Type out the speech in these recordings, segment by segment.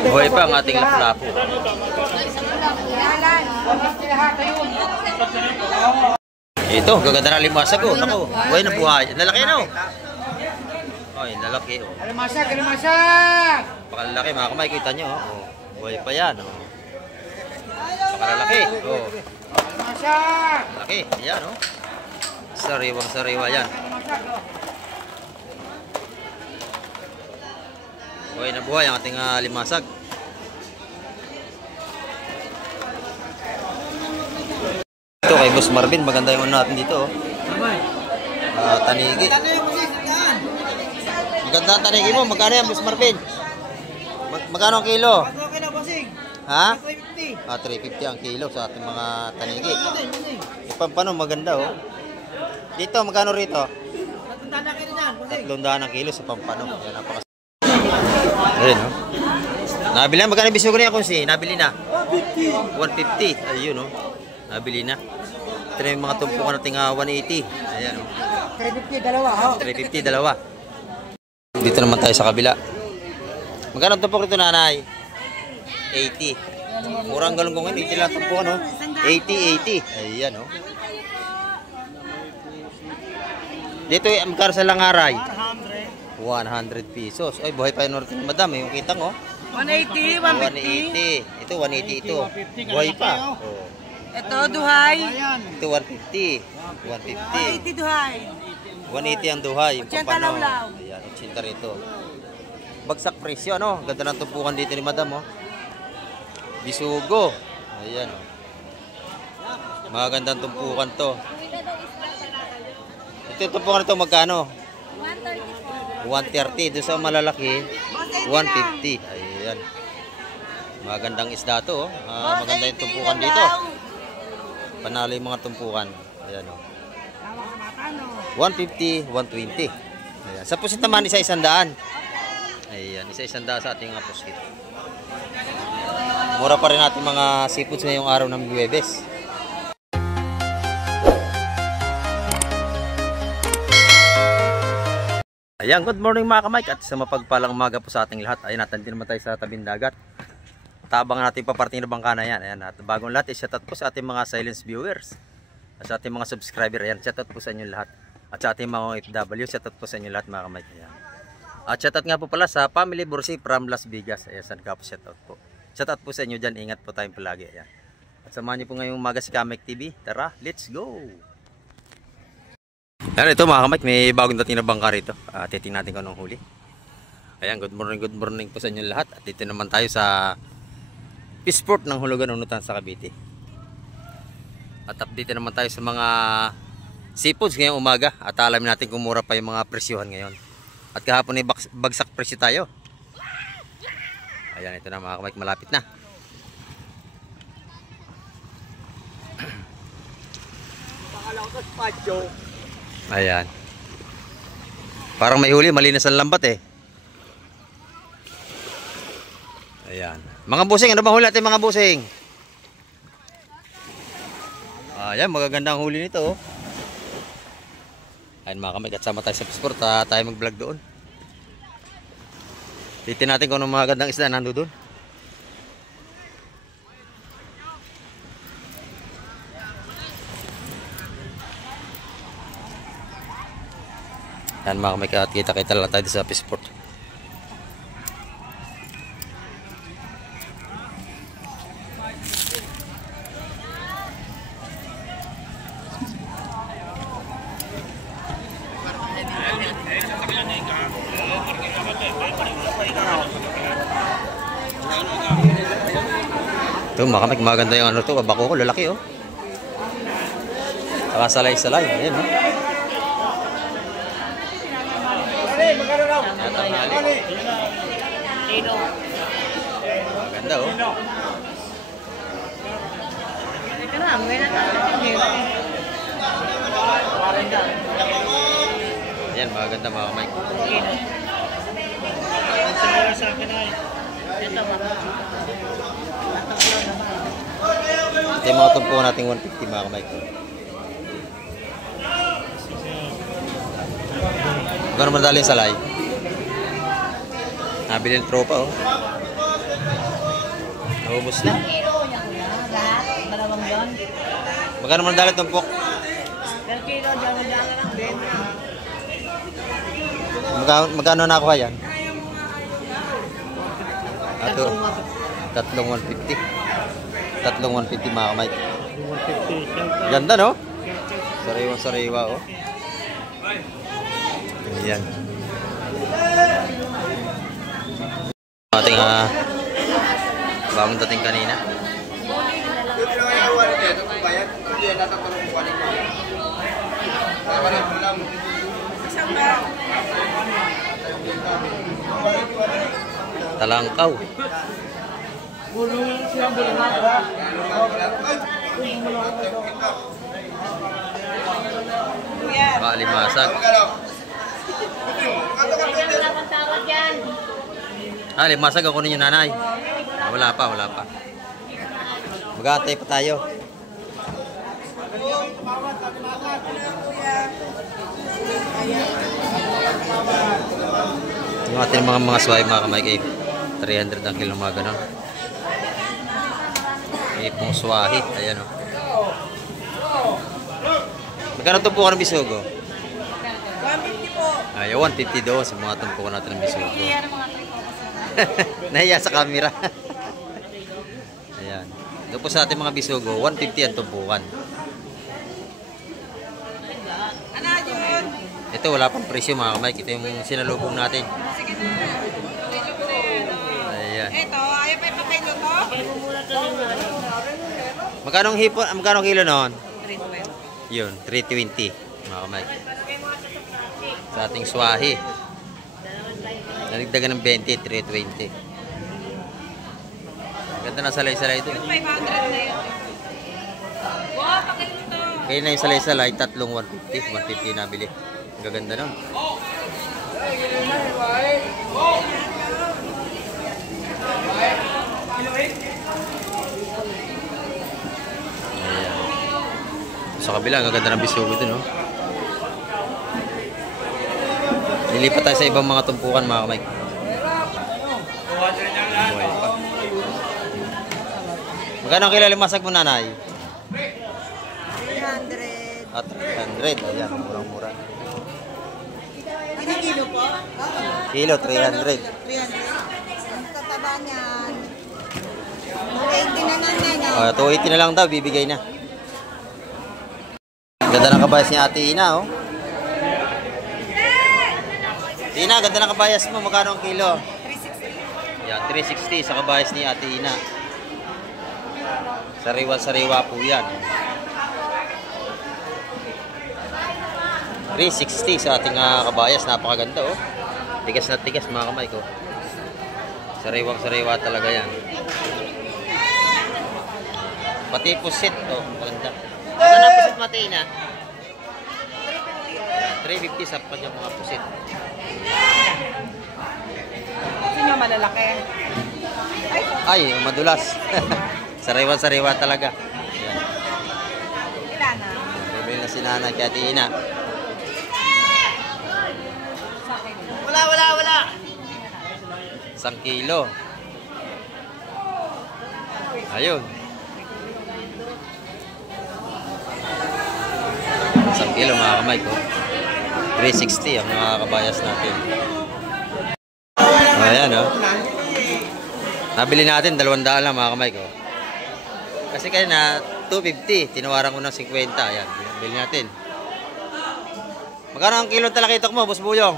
Buhay pa ang ating lapu-lapu. Ito, gaganda na limasag ko. Naku, buhay na buhay. Lalaki na oh. Ay, lalaki oh. Alimasag, alimasag! Pakalalaki mga kamay, kita nyo oh. Buhay pa yan oh. Pakalalaki oh. Alimasag! Laki, yan oh. Sariwang sariwa yan. Buhay na buhay ang ating limasag. Ito kay Boss Marvin, maganda yung ano natin dito oh. Tanigi. Maganda ang tanigi mo, magkano yan Boss Marvin? Magkano ang kilo? Ha? 350 ang kilo sa ating mga tanigi. Ipampano maganda oh. Dito, magkano rito? 300 ang kilo sa pampano. Yan, napakas. Ayun oh. Nabili na, magkano biso ko niya kung si? Nabili na? 150. Ayun oh. Nabili na. Ito na yung mga tumpukan nating 180. Ayan oh. 350 dalawa oh. 350 dalawa. Dito naman tayo sa kabila. Magkano ang tumpok rito nanay? 80. Murang galong ko ngayon. 80 lang tumpukan oh. 80. Ayan oh. Dito magkano sa langaray? 100 pesos. Ay, buhay pa yun natin madam. Yung kitang oh. 180, 150. 180. Ito 180 ito. Buhay pa. Oh. Ito, duhay. Ito 150. 150. 180 duhay. 180 ang duhay. 80 lawlaw. Ayan, 80 rito. Bagsak presyo, no? Ganda ng tumpukan dito ni madam, oh. Bisugo. Ayan, oh. Magandang tumpukan to. Ito tumpukan ito magkano? 130. Doon sa malalaki, 150. Ayan. Magandang isda to, oh. Maganda yung tumpukan dito. Panalo yung mga tumpukan. Ayan, oh. 150, 120. Ayan. Sa pusit naman, isa-100. Ayan, isa-100 sa ating mga pusit. Mura pa rin natin mga seafoods ngayong araw ng Huwebes. Ayan, good morning mga kamike at sa mapagpalang umaga po sa ating lahat. Ayan, natin din naman tayo sa tabing dagat. Tabang natin paparating na bangka na yan. Ayan, at bagong lahat, shoutout po sa ating mga silence viewers. At sa ating mga subscriber, ayan, shoutout po sa inyo lahat. At sa ating mga OFW, shoutout po sa inyo lahat mga kamike. Ayan. At shoutout nga po pala sa Family Bursi from Las Vegas. Ayan, saan ka po shoutout po. Shoutout po sa inyo dyan, ingat po tayong palagi. Ayan. At samahan niyo po ngayong umaga si Kamek TV. Tara, let's go! Ayan, ito mga kamike, may bagong dating na bangka rito. Titingnan natin kung anong huli. Ayan, good morning po sa inyo lahat. At dito naman tayo sa Fishport ng Hulugan, Unutan sa Cavite. At update naman tayo sa mga seafoods ngayong umaga. At alamin natin kung mura pa yung mga presyohan ngayon. At kahapon ay bagsak presyo tayo. Ayan, ito na mga kamike, malapit na. Ayan. Parang may huli, malinis ang lambat eh. Ayan. Mga busing, ano bang huli natin mga busing? Ayan, magagandang huli nito oh. Ayan mga kamay, kasama tayo sa Fishport, tayo mag-vlog doon. Titin natin kung anong magagandang isda nando doon. Ayan mga kamay, kita-kita lang tayo sa Fishport. Ito mga kamay, maganda yung ano to, bako ko, lalaki oh. Nakasalay-salay, ayan oh. Maganda oh. Ayan, maganda mga kamay. Ito yung mga tumpukan natin 150 mga kamay. Gano'n man dali yung salay. Nabili ng tropa oh. Naubos na. Kilo niya kuya. Lahat. Dalawang yon. Magkano man dalit tumpok? Per kilo. Diyan lang. Ben na. Magkano nakuha yan? Ato. Tatlong 150. Tatlong 150 mga kamay. Ganda no? Sariwa-sariwa oh. Ayan. Ating bagong dating kanina. Talangkaw. Kalimasag. Limasag ako ninyo nanay. Wala pa. Mag-aantay pa tayo. Yung ating mga sway mga kamay kay 300 ang kilo mga ganon. Ipong swahi. Ayan o. Magkano tumpukan ng bisugo? 150 po. Ay, 150 doon sa mga tumpukan natin ng bisugo. Nahiya sa camera. Ayan. Doon po sa ating mga bisugo, 150 ang tumpukan. Ano yun? Ito, wala pang presyo mga kamay. Ito yung sinalubong natin. Sige na. Ayan. Ito, ayaw pa ipapendo to? Magkano hipon? Magkano kilo noon? 312. Yun, 320 mga kamay. Sa ating swahi. Naligdagan ng 20, 320. Ganda na salay-salay ito. 500 na yun. Wow, pakil mo to. Kaya na yung salay-salay, tatlong 150. 150 nabili. Ang gaganda nun. Ayan. Sa kabila, ang gaganda ng bisugo ito, no? Lilipat tayo sa ibang mga tumpukan, mga kamay. Buhay pa. Magkano ang kilo limasag mo, nanay? 300. At 300. Ayan, murang-mura. Ano kilo po? Kilo, 300. 300. Ang tataba niyan. 280 na nanay na. 280 na lang daw, bibigay na. Ganda ng kabayas ni Ate Ina, oh. Ina, ganda ng kabayas mo. Magkano ang kilo? 360. Yan, 360 sa kabayas ni Ate Ina. Sariwa-sariwa po yan. 360 sa ating kabayas. Napakaganda, oh. Tigas na tigas, mga kamay ko. Sariwang-sariwa talaga yan. Pati pusit, oh. Maganda. Maganda ang pusit, Ate Ina? 350 sa kanyang mga pusit. Gusto nyo malalaki? Ay, madulas. Sariwa-sariwa talaga. Yan. Ilan na? Bumili na si nanay kay Ate Ina. Wala. 1 kilo. Ayun. 1 kilo mga kamay ko. 360 ang mga kabayas natin. Ayan, oh. Nabili natin 200 lang mga kamay ko. Kasi kaya na 250, tinawaran ko ng 50. Ayan, bili natin. Magkano ang kilo talakitok mo, Boss Buyong?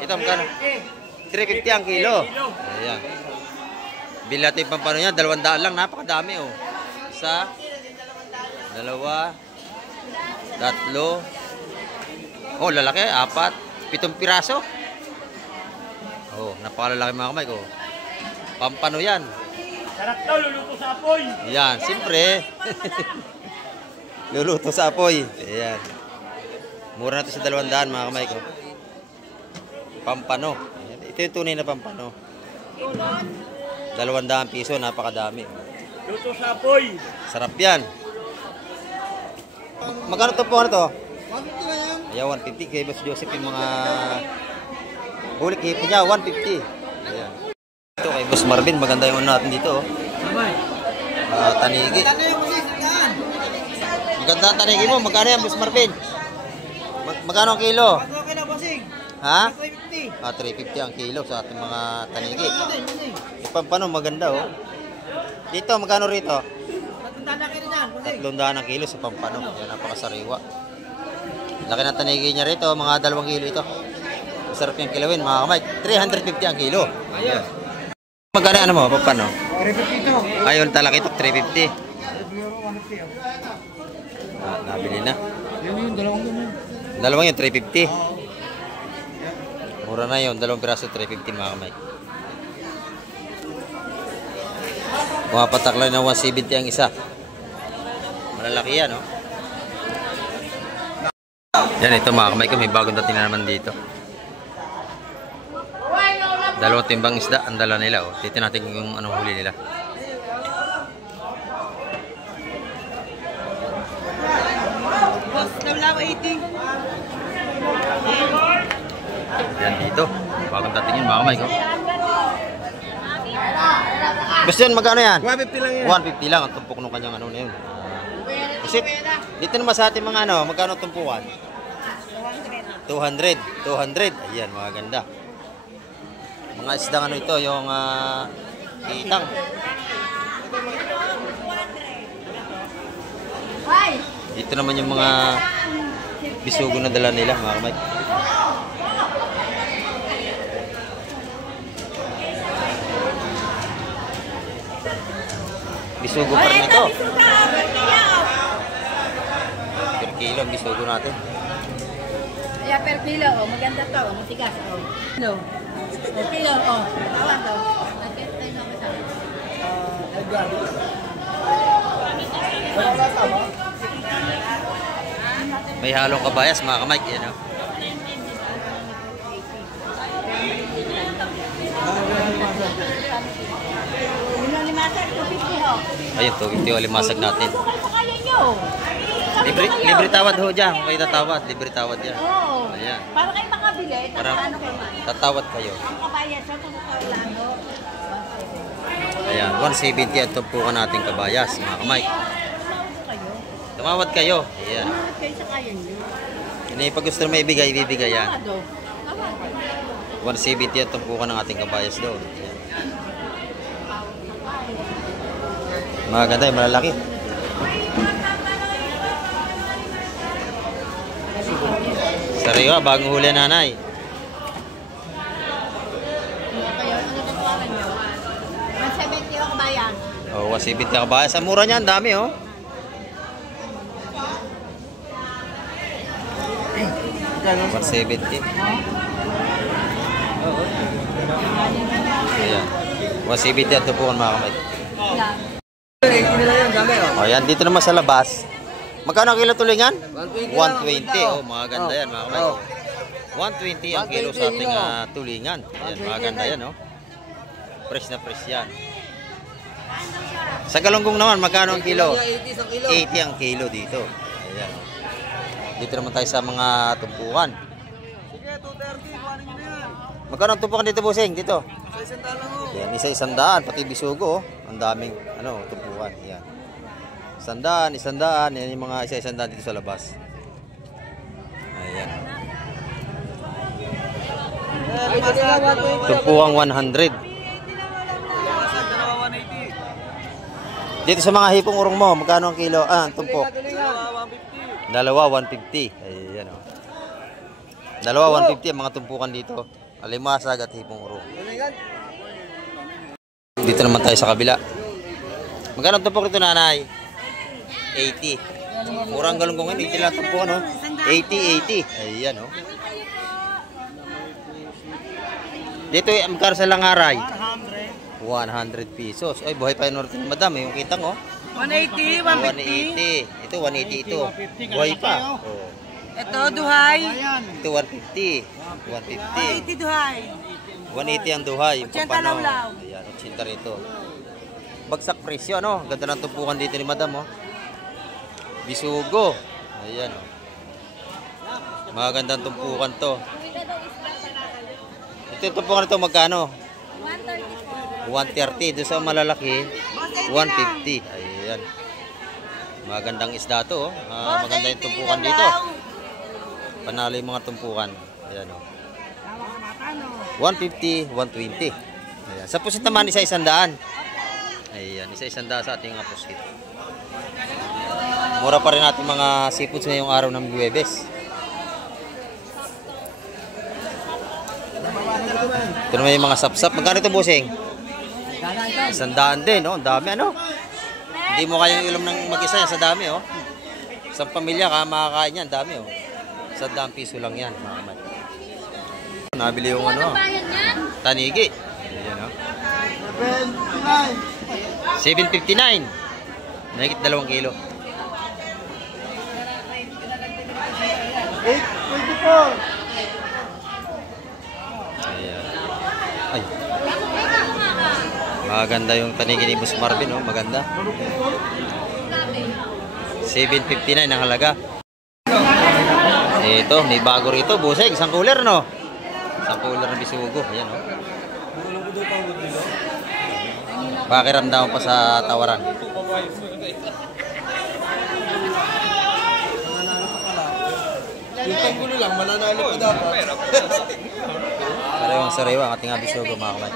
Ito, magkano? 350 ang kilo. Ayan. Bili natin pampano niya, 200 lang, napakadami oh. Isa, dalawa, tatlo. Oh, lalaki, 4, 7 piraso. Oh, napakalalaki mga kamay ko. Pampano yan. Sarap daw, luluto sa apoy. Yan, siyempre. Luluto sa apoy. Ayan. Mura na ito sa 200 mga kamay ko. Pampano. Ayan. Ito yung tunay na pampano. 200 piso, napakadami. Luto sa apoy. Sarap yan. Magkano ito po? Ano to? 150 na yan. Ayan, 150 kay Boss Joseph yung mga bulik hipon niya, 150. Ayan. Ito kay Boss Marvin, maganda yung ano natin dito. Oh. Tanigi. Maganda ang tanigi mo. Magkano yan, Boss Marvin? Magkano ang kilo? Ha? 350 ang kilo sa ating mga tanigi. Ipampano, maganda oh. Dito, magkano rito? 300 ang kilo sa pampano. Yan, napakasariwa. Laki ng tanigi niya rito, mga 2 kilo ito. Masarap yung kilawin, mga kamay. 350 ang kilo. Ayan. Magkano ano mo, pampano? 350 Ayun, talakitok, 350. Nabili na. Dalawang yun, 350. Mura na yun, 2 piraso, 350 mga kamay. Pumapatak lang ng 170 ang isa. Malalaki yan, no? Yan, ito mga kamay ko, may bagong dating na naman dito. 2 timbang isda, ang dala nila, oh. Titin natin yung anong huli nila. Yan dito, bagong dating yun mga kamay ko. Gusto yun, magkano yan? 150 lang yan. 150 lang ang tumpok ng kanyang ano na yun. Kasi dito naman sa ating mga ano, magkano tumpukan? 200. Ayan, mga ganda. Mga isdang ano ito, yung itang. Dito naman yung mga bisugo na dala nila, mga kamay. Bisugo pa rin ito. Per kilo ang bisugo natin. Kaya per kilo, oh, maganda to, matigas. Oh. No. Per kilo, oh. Tawag to. May halong kabayas, mga kamay. Yan, oh. Ayun, 250 limasag natin. Libre tawad ho dyan. May tatawad. Libre tawad yan. Oo. Ayan. Para kayo makabili, Para ano ka man? tatawad kayo. Ang kabayan, sa tumutawlano. Ayan, 170 ang tumpukan natin kabayas, mga kamay. Tumawad kayo. Ayan. Kayo sa kaya nyo. Pag gusto na may ibigay, ibibigay yan. Tawad, oh. 170 ang tumpukan ng ating kabayas doon. Ayan. Maganda yung malalaki. Sariwa, bagong huli nanay. Kayo, ano na tawagan nyo? 170 ang kabayan. Oh, 170 ang kabayas. Ang mura niya, ang dami oh. Ay, 170. Ayan. 170 ang tumpukan, mga kamay. O yan, dito naman sa labas. Magkano ang kilo tulingan? 120. Oh, mga ganda yan, mga kamay. 120 ang kilo sa ating tulingan. Ayan, mga ganda yan, oh. Fresh na fresh yan. Sa galunggong naman, magkano ang kilo? 80 ang kilo dito. Ayan, oh. Dito naman tayo sa mga tumpukan. Magkano ang tumpukan dito, bossing? Dito? Yan, isa-100, pati bisugo, oh. Ang daming ano, tumpukan. Yan. 100, 100, yan yung mga isa-100 dito sa labas. Ayan. Tumpukan 100. Dito sa mga hipong urong mo, magkano ang kilo? Ang tumpok? Dalawa, 150. Ayan, oh. Dalawa, 150 ang mga tumpukan dito. Alimasag at hipong urong. Dito naman tayo sa kabila. Magkano tumpok rito, nanay? 80. Murang galunggong ngayon, 80 lang tumpukan, no? 80. Ayan, oh. Dito, magkano sa langaray? 100 pesos. Ay, buhay pa yung norte ni madam. Yung kitang, oh. 180, 180. Ito, 180 ito. Buhay pa. Oh. Ito, duhay. Ito, 150. 150. 80 duhay. 180 ang duhay. 80 Pampano. lawlaw. Ayan, 80 rito. Bagsak presyo, ano? Ganda ng tumpukan dito ni madam, oh. Bisugo. Ayan, oh. Magandang tumpukan to. Ito yung tumpukan ito, magkano? 130 130. Doon sa malalaki, 150. Ayan. Magandang isda to. Maganda yung tumpukan dito. Panalo yung mga tumpukan. Ayan o. 150, 120. Ayan. Sa pusit naman, isa-100. Ayan, isa-100 sa ating mga pusit. Mura pa rin natin mga seafoods ngayong araw ng Huwebes. Ito naman yung mga sapsap. Magkano ito, bossing? 100 din, no? Ang dami, ano? Hindi mo kayang ilom ng mag-isa yan sa dami, oh. Sa pamilya ka, makakain yan, dami, oh. 100 piso lang yan, mga kamay. Nabili yung ano, tanigi. Ayan, oh. 759. Nahigit 2 kilo. 824. Ayan. Ay. Maganda yung tanigi ni Boss Marvin, oh. Maganda. 759 ang halaga. Ito, may bago rito. Busay, isang cooler, no? Isang cooler ng bisugo. Ayan, oh. Pakiramdam pa sa tawaran. Yung tanggulo lang, mananalo pa dapat. Sariwang sariwa ang ating bisugo, mga kamay.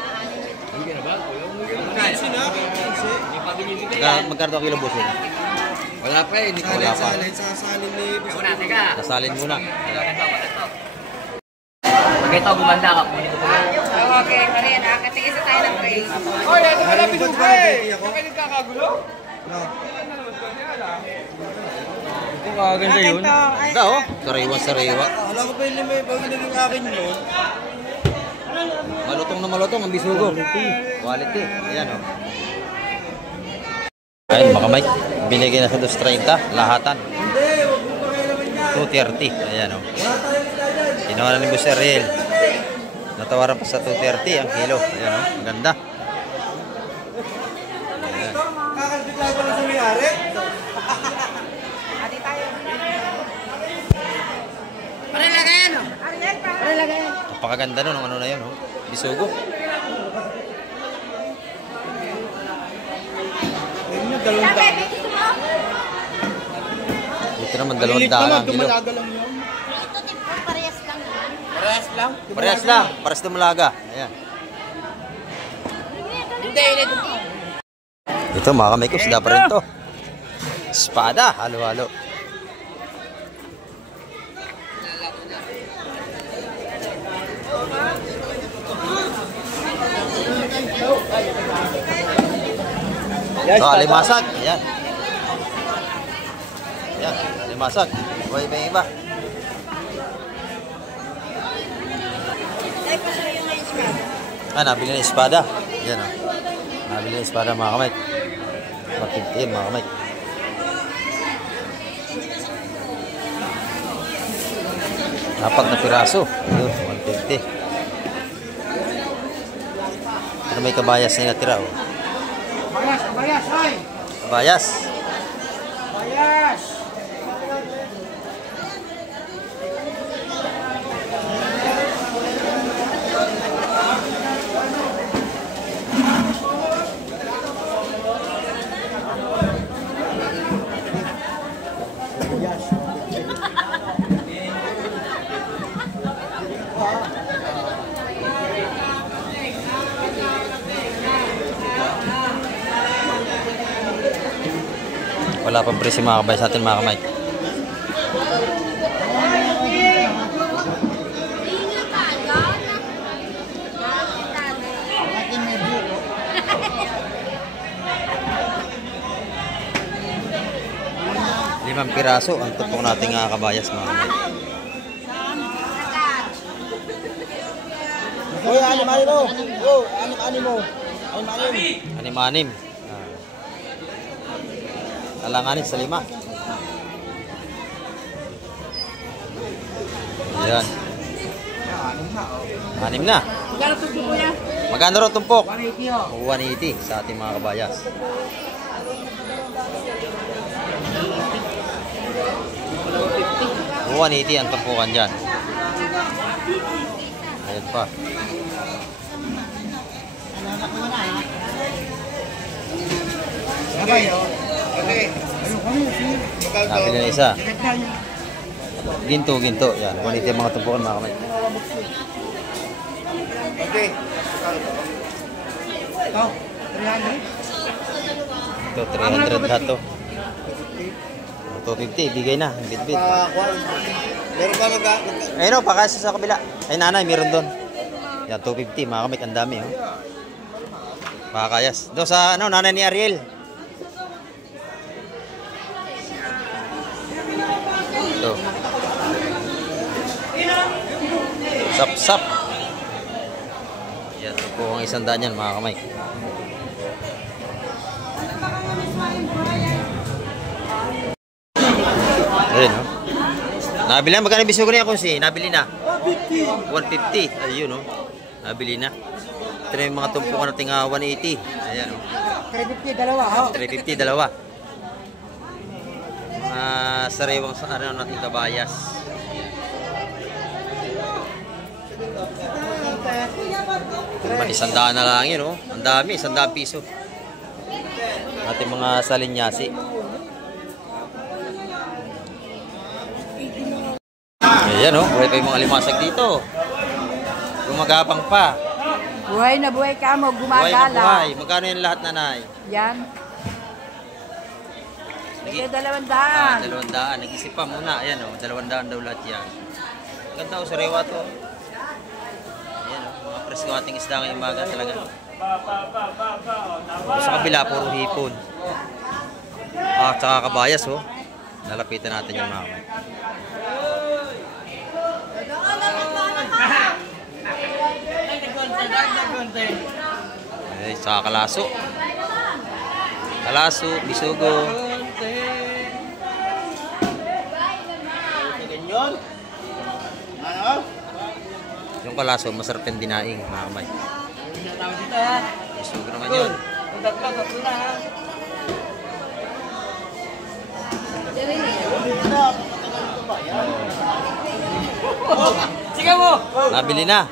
Magkano ang kilo, Busay? Wala pa eh, hindi ko Wala pa. sasalin ni Boss. Sasalin muna. Ito, gumanda ka. Okay, Maria, nakatingin sa tayo ng tray. Oy, ito pala binuha eh. Bakit nagkakagulo? Kung kaganda yun. Ganda, oh. Sariwa-sariwa. Alam ko pa yun may pag naging akin yun. Malutong na malutong ang bisugo. Quality. Ayan, oh. Ayun, mga kamay. Binigay na sa 230. Lahatan. Hindi, huwag mo pakialaman yan. 230. Ayan, oh. Wala tayong kaya. Kinuha na ni Boss Ariel. Natawaran pa sa 230 ang kilo. Ayan, oh. Maganda. Ayan. Kakasbigla ko lang sa mayari. Para lagayan, oh. Para lagayan. Napakaganda nun ang ano na yun, oh. Bisugo. Dito naman 200 ang kilo. Dumalaga lang yun. Ito din po, parehas lang. Parehas lang? Parehas lang. Parehas dumalaga. Ayan. Hindi, ito. Ito mga kamay ko, sila pa rin to. Espada, halo-halo. Ito, alimasag. Ayan. Ayan, alimasag. Buhay ba yung iba? Nabili na espada. Ayan, oh. Nabili na espada mga kamay. 150 mga kamay. Apat na piraso. Yun, 150. Pero may kabayas na natira, oh. Kabayas, ay! Kabayas. Kabayas! Wala pang presyo mga kabayas natin mga kamay. Limang piraso ang tupong nating kabayas mga kamay. Uy, anim-anim mo! Oh, anim-anim mo! Anim-anim! Anim-anim. Alanganin sa 5. Ayan. 6 na. Magkano tubo po yan? Magkano rin tumpok? 180 ho. 180 sa ating mga kabayas. Oh, 180 ang tumpukan dyan. Ayan pa. Nabili na isa. Ginto. Yan. Kulit yung mga tumpukan mga kamay. Okay. Ito, 300 lahat to. 250, bigay na. Bit-bit. Meron ba Ayun o, pakasa sa kabila. Ay nanay, meron doon. Yan, 250. Mga kamay, ang dami. Oh. Pakakayas. Doon sa nanay ni Ariel. Ito. Sap-sap. Yan, ito po ang 100 yan mga kamay. Ayun, no? Nabili na. Magkano biso ko na yan, Kunsi? Nabili na. 150. Ayun, no? Nabili na. Ito na yung mga tumpukan natin 180. Ayan, no? 350, dalawa. 350, dalawa. Mga sariwang sa ano natin kabayas. Isang daan na lang yun, no? Ang dami, 100 piso. Ating mga salinyasi. Ayan, no? Buhay pa yung mga limasag dito. Gumagapang pa. Buhay na buhay ka mo, Buhay na gumagala. buhay. Magkano yung lahat, nanay? Yan. Sige, 200. 200. Nag-isip pa muna. Ayan, no? 200 daw lahat yan. Ganda, o, sariwa to. Ayan, no? Mga presko ating isda ngayong umaga talaga. Sa kabila, puro hipon. Tsaka kabayas, oh. Lalapitan natin yung mga kamay. Ay, saka kalaso. Kalaso, bisugo. Yung kalaso, masarap yung dinaing, mga kamay. Bisugo naman yun. Sige mo! Nabili na.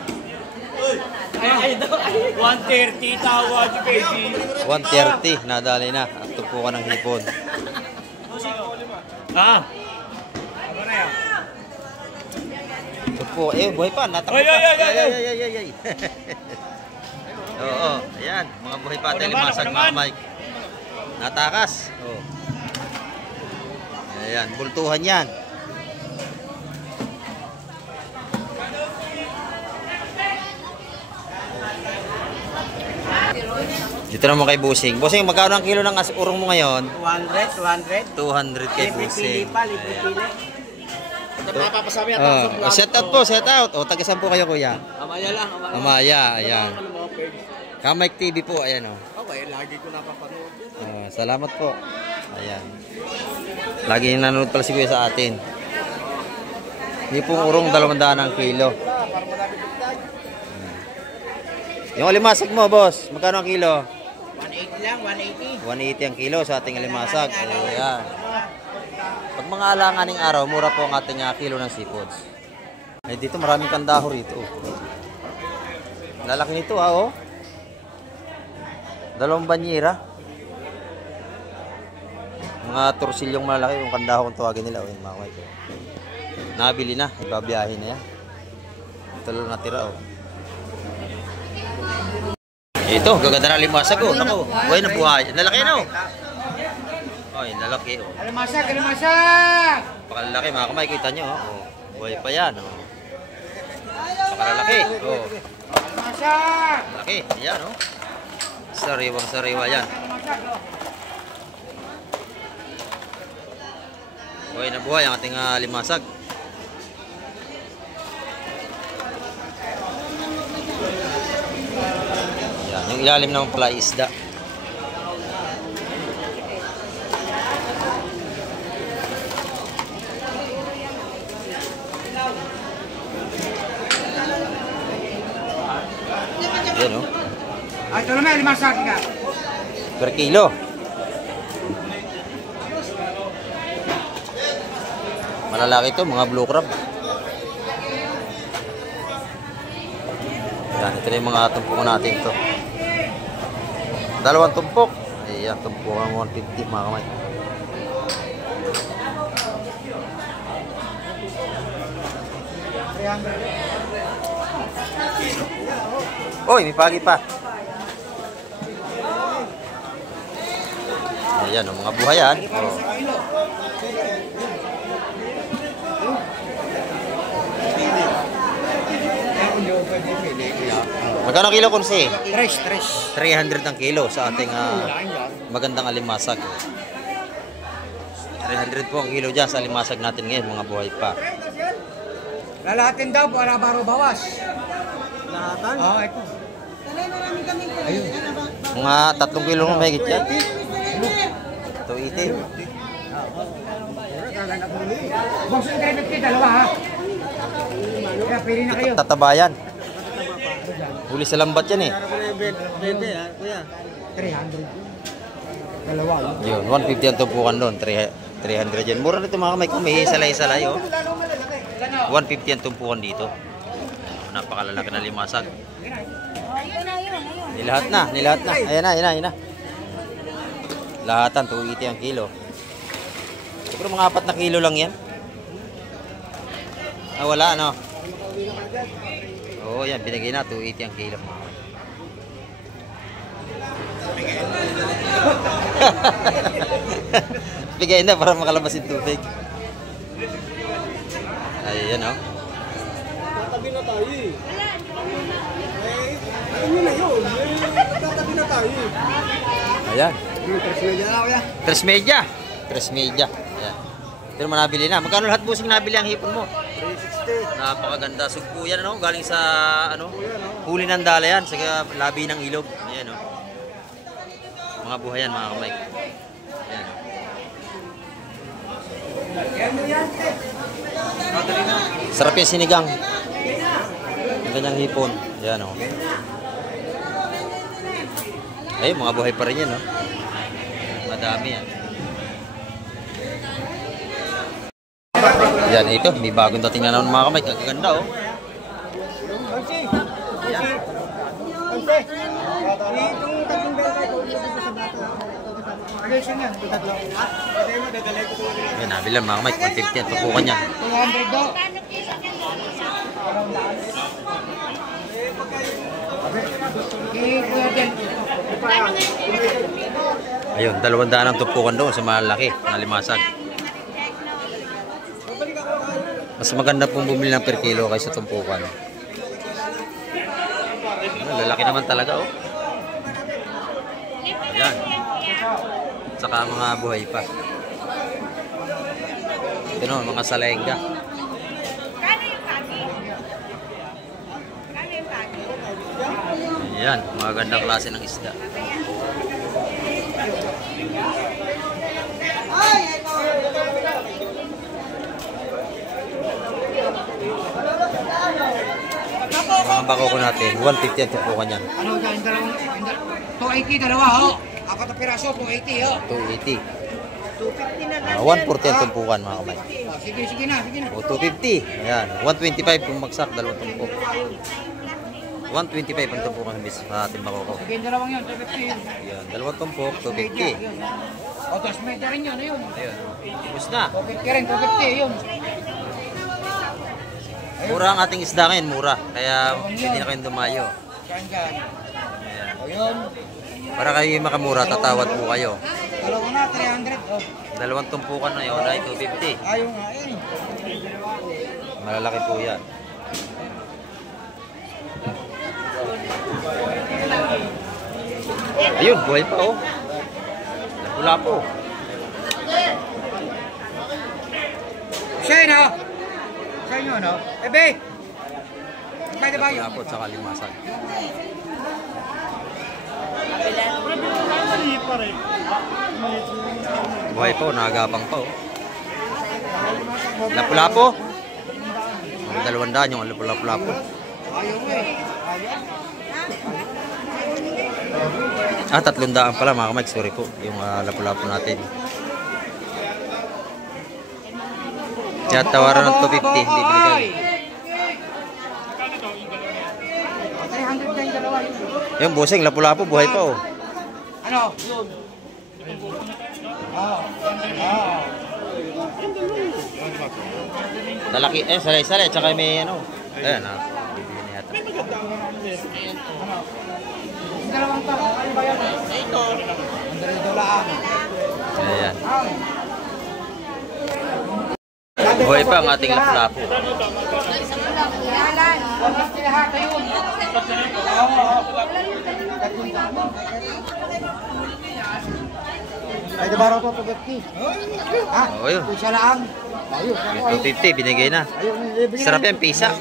130 tawad, baby. 130, nadali na. At tumpukan ng hipon. Ah. Tumpo, buhay pa. Natakbo Ay, pa. ay, ay, ay, Ay. Oo, ayan. Mga buhay pa tayo limasag, mga Mike. Natakas. Oh. Ayan, bultuhan yan. Dito naman kay Busing. Busing, magkano ang kilo ng urong mo ngayon? 200. 200 kay Busing. Napapasabi at Set out po, set out. O, taga-saan po kayo, kuya? Amaya lang. Amaya, ayan. Kamike TV po, ayan o. Okay, lagi ko napapanood. Salamat po. Ayan. Lagi nanonood pala si kuya sa atin. Hindi pong urong 200 ang kilo. Yung alimasag mo, boss, magkano ang kilo? 180 lang, 180. 180 ang kilo sa ating alimasag. Ayan. Pag mga alanganing araw, mura po ang ating kilo ng seafoods. Ay, dito maraming kandaho rito. Lalaki nito, oh. 2 banyera. Mga torsilyong malaki, yung kandaho kung tawagin nila. Yung mga ito. Nabili na, ibabiyahin na yan. Ito lang natira, oh. Ito, gaganda na limasag, oh. Naku, buhay na buhay. Lalaki na, oh. Ay, lalaki, oh. Alimasag, alimasag! Pakalaki, mga kamay, kita nyo, oh. Buhay pa yan, oh. Pakalalaki, oh. Alimasag! Laki, ayan, oh. Sariwang sariwa yan. Buhay na buhay ang ating limasag. Yan, yung ilalim naman pala isda. Yan, oh. Ay, ito naman, alimasag ka. Per kilo. Malalaki ito, mga blue crab. Yan, ito na yung mga tumpukan natin ito. Dalawang tumpok. Ayan, tumpukan 150 mga kamay. Oy, may pagi pa. Ayan, ang mga buhayan. Oh. Magkano kilo kunsi? 300 ang kilo sa ating magandang alimasag. 300 po ang kilo dyan sa alimasag natin ngayon, mga buhay pa. Lalahatin daw, para baro bawas. Lahatan? Oo, ito. Mga 3 kilo na mahigit yan. 280. Box yung 350, dalawa ha. Kaya pili na kayo. Tatabayan. Huli sa lambat yan eh. Bente ha, kuya. 300. Dalawa. Yun, 150 ang tumpukan doon. 300 yan. Mura nito mga kamay kung may salay-salay oh. 150 ang tumpukan dito. Napakalalaki na limasag. Nilahat na. Ayan na. Lahatan, 280 ang kilo. Siguro mga 4 na kilo lang yan. Ah, wala ano. Oo, yan, binigay na, 280 ang kilo. Bigay na para makalabas yung tubig. Ayan o. Tatabi na tayo eh. Ano na yun? Tatabi na tayo eh. Ayan. 3 na kuya. 3 media. Ayan. Pero manabili na. Magkano lahat busing nabili ang hipon mo? 360. Napakaganda. Sugpo yan ano? Galing sa ano? Huli ng dala yan. Sa labi ng ilog. Ayan o. Mga buhayan mga kamay. Ayan. Sarap yung sinigang. Ang ganyang hipon. Ayan o. Ay, mga buhay pa rin yan o. Madami yan. Yan, ito. May bagong dating na naman mga kamay. Kagaganda oh. Yan, nabilan mga kamay. 150 at tupukan yan. 200 daw. Ayun, 200 ang tupukan doon sa malaki na limasag. Mas maganda pong bumili ng per kilo kaysa tumpukan. Lalaki naman talaga oh. Ayan. Saka mga buhay pa. Ito no, mga salenga. Ayan, mga gandang klase ng isda. Mga bako ko natin, 150 ang tupukan yan. Ano dyan, 280 dalawa ho. 4 na piraso, 280 ho. 280. 140 ang tumpukan mga kamay. Sige na. O 250. Ayan, 125 kung magsak, dalawang tumpok. 125 ang tumpukan sa ating bako ko. Sige, dalawang yun, 250 yun. Ayan, dalawang tumpok, 250. O, tapos may rin yun, ayun. Ayan, ubus na. 250 rin, 250 yun. Mura ang ating isda ngayon, mura. Kaya hindi na kayong dumayo. Saan dyan? Ayan. O yun. Para kayo makamura, tatawad po kayo. Dalawa na, 300. O, Dalawang tumpukan na yun ay 250. ayaw nga eh. Malalaki po yan. Ayun, buhay pa oh. Lapu-lapo. Siya yun ho. Siya yun ho. Ebe! Pwede ba yun? Lapu-lapo at saka limasag. Buhay pa oh, nakagapang pa oh. Lapu-lapo. 200 yung lapu-lapo. Ayaw mo eh. Ah, 300 pala mga kamay. Sorry po. Yung lapu-lapo natin. Kaya tawaran ng 250. Hindi binigay. 300 na yung dalawa yun. Yung busing, lapu-lapo. Buhay pa oh. Ano? Yun. Talaki, salay-salay, tsaka may ano. Ayan, ha. Bibili na yata. Dalawang pa. Ano ba yan? Ito. $100 lang. Ayan. Buhay pa ang ating lapu-lapu. Yalan. 150 lahat ayun. Ay, diba raw po 250? Ha? Oo, yun. Isa lang. Ayun. 250, binigay na. Sarap yan, pisa.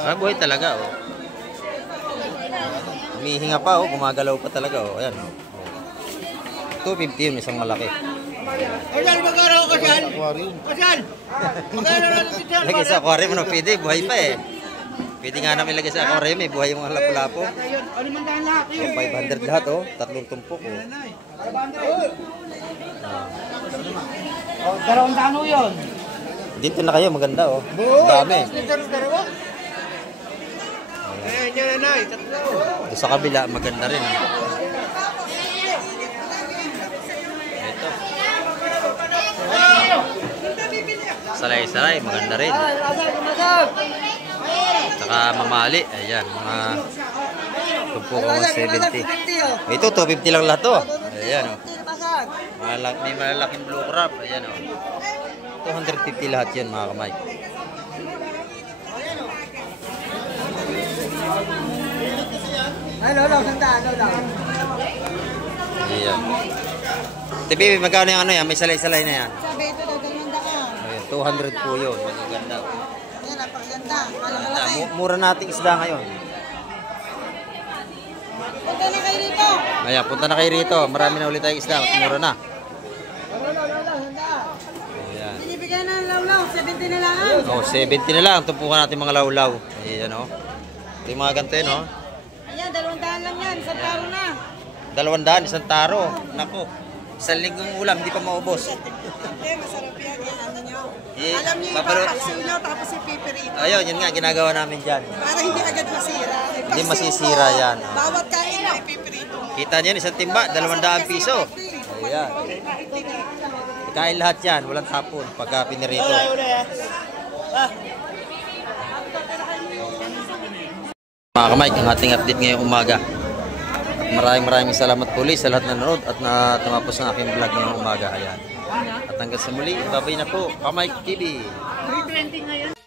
Ah, buhay talaga, oh. Humihinga pa, oh. Gumagalaw pa talaga, oh. Ayan, oh. 250 yun, isang malaki. Ayan, magkano ka dyan? Ayan! Magkano natin dito? Lagay sa aquarium, no? Pwede, buhay pa, eh. Pwede nga namin lagay sa aquarium, eh. Buhay yung mga lapu-lapu. Ayun. O, 500 lahat. Ayun. 500 lahat, oh. 3 tumpok, oh. O, 200 yun. Dito na kayo, maganda, oh. Ang dami. Ayan, yan na, tatlo. Doon sa kabila, maganda rin. Ito. Salay-salay, maganda rin. Saka mamali, ayan, mga tumpuko ng 70. Ito, 250 lang lahat, oh. Ayan, oh. May malalaking blue crab, ayan, oh. 250 lahat yan, mga kamay. Ay, lolo, sandaan, lolo. Ayan. Tibi, magkano yung ano yan? May salay-salay na yan. Sabi ito daw, ganda ka. Ayan, 200 po yun. Magaganda. Yan, napakaganda. Maganda. Mura nating isda ngayon. Punta na kayo rito. Ayan, punta na kayo rito. Marami na ulit tayong isda. Mas mura na. Ayan. Binibigyan na ng lawlaw, 70 na lang. Oh, 70 na lang. Tumpukan natin mga lawlaw. Ayan, oh. Ito yung mga ganito yun, oh. Ayan, 200 lang yan, isang taro na. 200, isang taro. Naku. Isang linggong ulam, hindi pa maubos. Hindi, masarap yan, ano nyo. Eh, Alam niyo, papalo- ipapaksiw nyo, tapos ipipirito. Ayun, yun nga, ginagawa namin dyan. Para hindi agad masira. Hindi Ipaksiw masisira mo. yan. Bawat kain mo, ipipirito. Kita niyo, isang timba, 200 piso. Ayan. Kain lahat yan, walang tapon pagka pinirito. Mga kamay, ang ating update ngayong umaga. Maraming salamat puli sa lahat na nanood at na tumapos ng aking vlog ngayong umaga. Ayan. At hanggang sa muli, babay na po, Kamay TV. 320 ngayon.